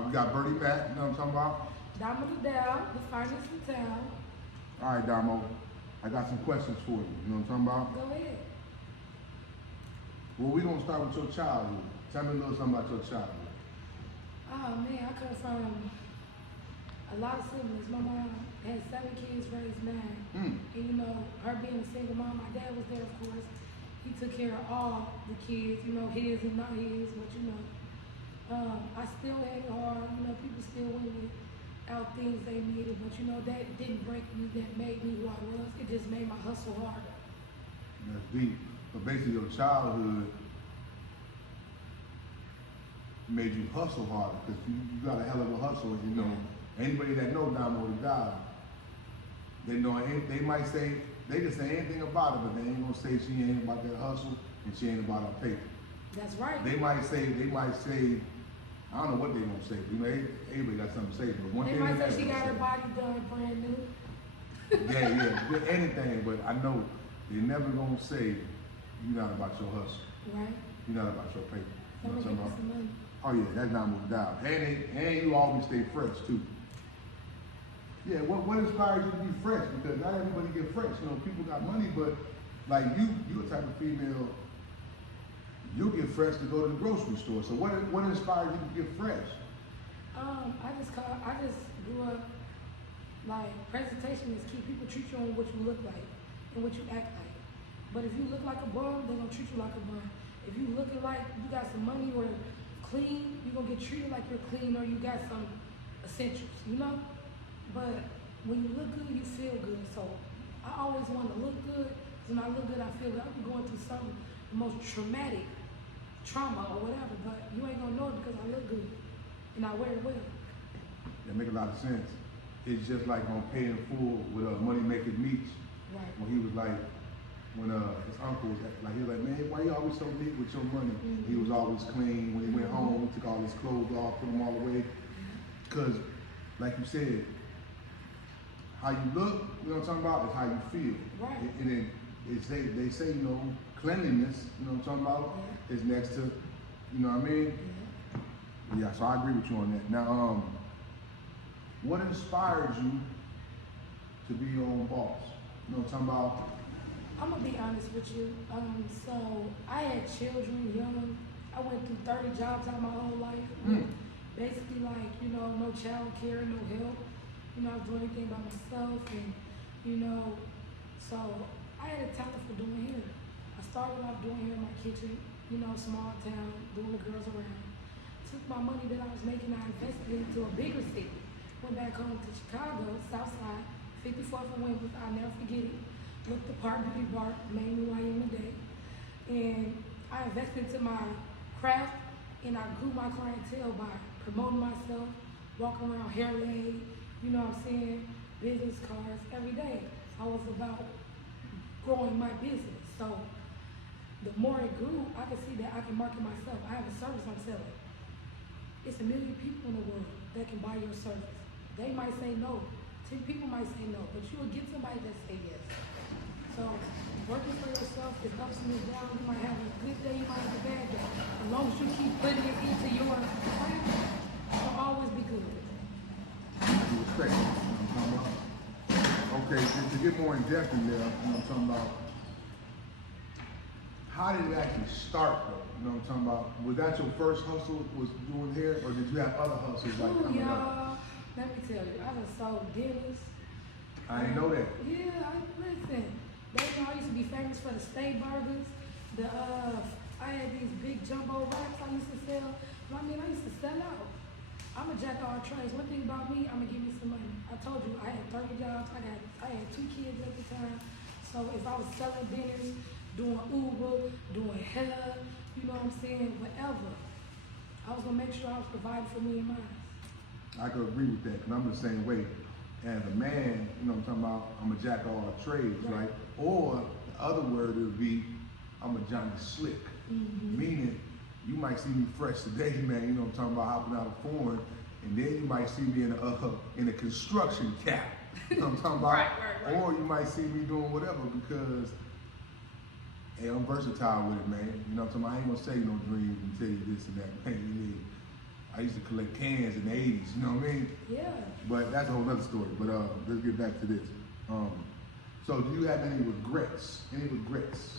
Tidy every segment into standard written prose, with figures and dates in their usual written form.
We got Bertie Mack, you know what I'm talking about? Damo the Dow, the finest in town. All right, Damo, I got some questions for you. You know what I'm talking about? Go ahead. Well, we're gonna start with your childhood. Tell me a little something about your childhood. Oh man, I come from a lot of siblings. My mom had 7 kids, raised 9. And you know, her being a single mom, my dad was there, of course. He took care of all the kids, you know, his and not his, but you know. I still had it hard, you know, people still went out things they needed, but you know, that didn't break me, that made me who I was. It just made my hustle harder. That's deep. But basically your childhood made you hustle harder because you got a hell of a hustle. And you know, anybody that know Damo the God, they know they might say, they can say anything about it, but they ain't gonna say she ain't about that hustle and she ain't about her paper. That's right. They might say, I don't know what they gonna say. You know, everybody got something to say, but one They thing might they say she never got her say. body done brand new. Yeah, anything, but I know they never gonna say you're not about your hustle. Right. You're not about your paper. You know what I'm Some talking about? some money. Oh yeah, that's not moving down. And you always stay fresh too. Yeah, what inspires you to be fresh? Because not everybody get fresh. You know, people got money, but like you a type of female, you get fresh to go to the grocery store. So what inspires you to get fresh? I just grew up like presentation is key. People treat you on what you look like and what you act like. But if you look like a bum, they're gonna treat you like a bum. If you looking like you got some money or clean, you're gonna get treated like you're clean or you got some essentials, you know? But when you look good, you feel good. So I always want to look good. When I look good, I feel good. I'm going through something, the most traumatic trauma or whatever, but you ain't gonna know it because I look good and I wear it well. That make a lot of sense. It's just like on Pay in Full with Money Making Meats. Right. When he was like, when his uncle was like, he was like, man, why you always so neat with your money? He was always clean. When he went home, he took all his clothes off, put them all away. Because, like you said, how you look, you know what I'm talking about, is how you feel. Right. And they say, you know, cleanliness, you know what I'm talking about, is next to, you know what I mean? Yeah, so I agree with you on that. Now, what inspires you to be your own boss? You know what I'm talking about? I'm gonna be honest with you. So I had children young. I went through 30 jobs out my whole life. Basically, like, you know, no child care, no help. You know, I was doing everything by myself, and you know, so I had a talent for doing hair. I started off doing hair in my kitchen, you know, small town, doing the girls around. Took my money that I was making, I invested it into a bigger city. Went back home to Chicago, South Side, 54th and Wentworth, I'll never forget it. Looked the part, beauty bar, made me who I am today. And I invested into my craft, and I grew my clientele by promoting myself, walking around hair laid, you know what I'm saying, business cards every day. I was about growing my business. So the more it grew, I could see that I can market myself. I have a service I'm selling. It's 1 million people in the world that can buy your service. They might say no. 10 people might say no, but you will get somebody that say yes. So working for yourself is ups and downs. You might have a good day, you might have a bad day. As long as you keep putting it into your plan, it'll always be good. Respect, you know what I'm talking about? Okay, to get more in depth in there, you know what I'm talking about? How did it actually start though? You know what I'm talking about? Was that your first hustle, was doing hair, or did you have other hustles like coming up? Let me tell you, I done sold dinners. I didn't know that. Yeah, listen. They know I used to be famous for the steak burgers. I had these big jumbo wraps I used to sell. I mean, I used to sell out. I'm a jack of all trades. One thing about me, I'm gonna give you some money. I told you I had 30 jobs. I had 2 kids at the time. So if I was selling dinners, doing Uber, doing hair, you know what I'm saying, whatever, I was gonna make sure I was providing for me and mine. I could agree with that, because I'm the same way. As a man, you know what I'm talking about, I'm a jack of all trades, right? Or the other word would be, I'm a Johnny Slick. Meaning, you might see me fresh today, man, you know what I'm talking about, hopping out of foreign, and then you might see me in a construction cap, you know what I'm talking about? Right. Or you might see me doing whatever, because, hey, I'm versatile with it, man. You know what I'm talking about? I ain't gonna say no dreams and tell you this and that, man. I used to collect cans in the 80s, you know what I mean? Yeah. But that's a whole other story. But let's get back to this. So do you have any regrets? Any regrets?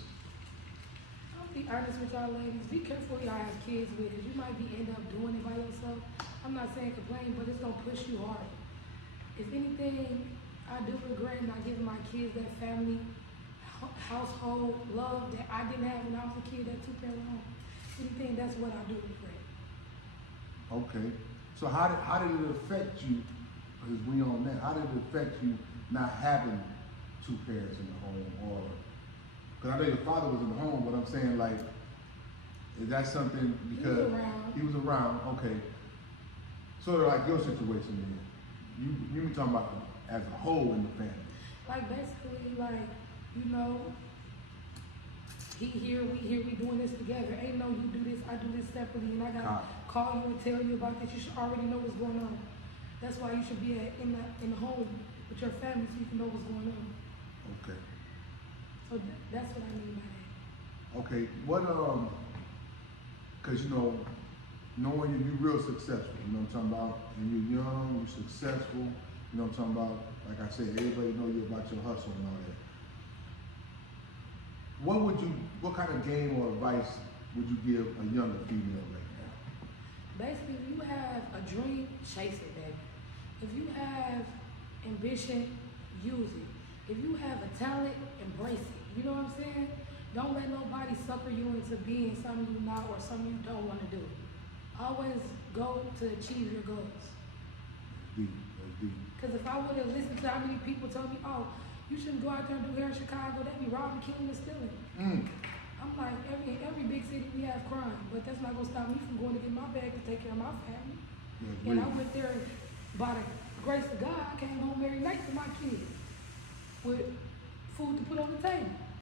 I'll be honest with y'all ladies. Be careful who y'all have kids with, because you might end up doing it by yourself. I'm not saying complain, but it's gonna push you hard. If anything, I do regret not giving my kids that family household love that I didn't have when I was a kid, that two-parent home. Anything, that's what I do regret. Okay. So how did it affect you? Because we on that. How did it affect you not having two parents in the home, or because I know your father was in the home, but I'm saying, like, is that something because he was around? Okay. Sort of like your situation then. You been talking about as a whole in the family. Like basically, like, you know, he here, we here, we doing this together. Ain't no you do this, I do this separately, and I gotta call you and tell you about that. You should already know what's going on. That's why you should be in the home with your family so you can know what's going on. Okay. So that's what I mean by that. Okay. What cause you know, knowing you real successful, you know what I'm talking about, and you're young, you're successful, you know what I'm talking about. Like I said, everybody know you about your hustle and all that. What kind of game or advice would you give a younger female right now? Basically, if you have a dream, chase it, baby. If you have ambition, use it. If you have a talent, embrace it. You know what I'm saying? Don't let nobody sucker you into being something you're not or something you don't want to do. Always go to achieve your goals. Deep, that's deep. Because if I would have listened to how many people told me, oh, you shouldn't go out there and do hair in Chicago, they be robbing, killing, and stealing. I'm like, every big city we have crime, but that's not gonna stop me from going to get my bag to take care of my family. And I went there, and by the grace of God, I came home every night to my kids with food to put on the table.